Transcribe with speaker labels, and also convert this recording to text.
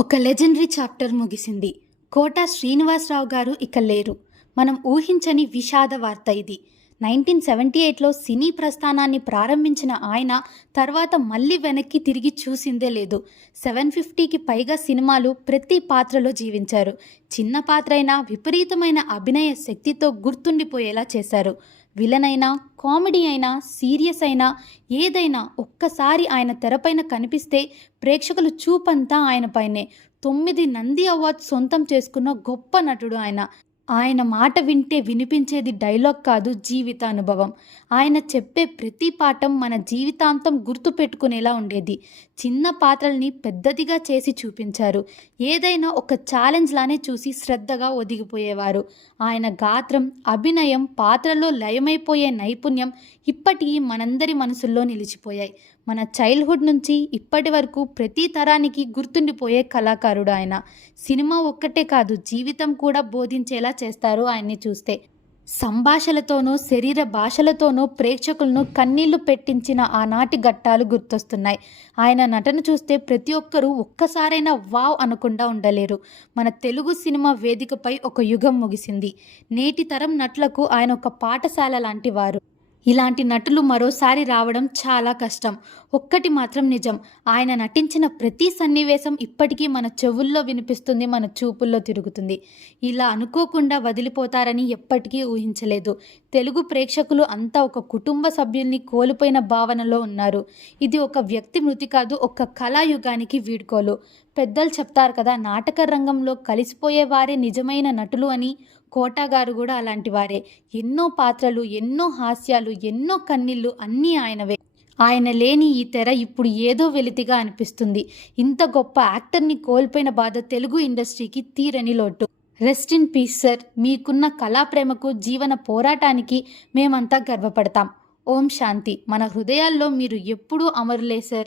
Speaker 1: ఒక legendary chapter ముగిసింది. కోట శ్రీనివాసరావు గారు ఇక లేరు. మనం ఊహించని విషాద వార్త ఇది. నైన్టీన్ సెవెంటీ ఎయిట్లో సినీ ప్రస్థానాన్ని ప్రారంభించిన ఆయన తర్వాత మళ్ళీ వెనక్కి తిరిగి చూసిందే లేదు. సెవెన్ ఫిఫ్టీకి పైగా సినిమాలు ప్రతి పాత్రలో జీవించారు. చిన్న పాత్ర అయినా విపరీతమైన అభినయ శక్తితో గుర్తుండిపోయేలా చేశారు. విలన్ అయినా కామెడీ అయినా సీరియస్ అయినా ఏదైనా ఒక్కసారి ఆయన తెరపైన కనిపిస్తే ప్రేక్షకులు చూపంతా ఆయన పైనే. తొమ్మిది నంది అవార్డ్స్ సొంతం చేసుకున్న గొప్ప నటుడు ఆయన. ఆయన మాట వింటే వినిపించేది డైలాగ్ కాదు జీవితానుభవం. ఆయన చెప్పే ప్రతి పాఠం మన జీవితాంతం గుర్తుపెట్టుకునేలా ఉండేది. చిన్న పాత్రల్ని పెద్దదిగా చేసి చూపించారు. ఏదైనా ఒక ఛాలెంజ్ లానే చూసి శ్రద్ధగా ఒదిగిపోయేవారు. ఆయన గాత్రం అభినయం పాత్రలో లయమైపోయే నైపుణ్యం ఇప్పటికీ మనందరి మనసుల్లో నిలిచిపోయాయి. మన చైల్డ్హుడ్ నుంచి ఇప్పటి వరకు ప్రతి తరానికి గుర్తుండిపోయే కళాకారుడు ఆయన. సినిమా ఒక్కటే కాదు జీవితం కూడా బోధించేలా చేస్తారు ఆయన్ని చూస్తే. సంభాషలతోనూ శరీర భాషలతోనూ ప్రేక్షకులను కన్నీళ్ళు పెట్టించిన ఆనాటి ఘట్టాలు గుర్తొస్తున్నాయి. ఆయన నటన చూస్తే ప్రతి ఒక్కరూ ఒక్కసారైనా వావ్ అనకుండా ఉండలేరు. మన తెలుగు సినిమా వేదికపై ఒక యుగం ముగిసింది. నేటి తరం నటులకు ఆయన ఒక పాఠశాల లాంటి వారు. ఇలాంటి నటులు మరోసారి రావడం చాలా కష్టం. ఒక్కటి మాత్రం నిజం. ఆయన నటించిన ప్రతి సన్నివేశం ఇప్పటికీ మన చెవుల్లో వినిపిస్తుంది మన చూపుల్లో తిరుగుతుంది. ఇలా అనుకోకుండా వదిలిపోతారని ఎప్పటికీ ఊహించలేదు. తెలుగు ప్రేక్షకులు అంతా ఒక కుటుంబ సభ్యుల్ని కోల్పోయిన భావనలో ఉన్నారు. ఇది ఒక వ్యక్తి మృతి కాదు ఒక కళాయుగానికి వీడ్కోలు. పెద్దలు చెప్తారు కదా నాటక రంగంలో కలిసిపోయే వారే నిజమైన నటులు అని కోటా గారు కూడా అలాంటి వారే. ఎన్నో పాత్రలు ఎన్నో హాస్యాలు ఎన్నో కన్నీళ్ళు అన్నీ ఆయనవే. ఆయన లేని ఈ తెర ఇప్పుడు ఏదో వెలితిగా అనిపిస్తుంది. ఇంత గొప్ప యాక్టర్ని కోల్పోయిన బాధ తెలుగు ఇండస్ట్రీకి తీరని లోటు. రెస్ట్ ఇన్ పీస్ సార్ మీకున్న కళాప్రేమకు జీవన పోరాటానికి మేమంతా గర్వపడతాం. ఓం శాంతి. మన హృదయాల్లో మీరు ఎప్పుడూ అమరులే సార్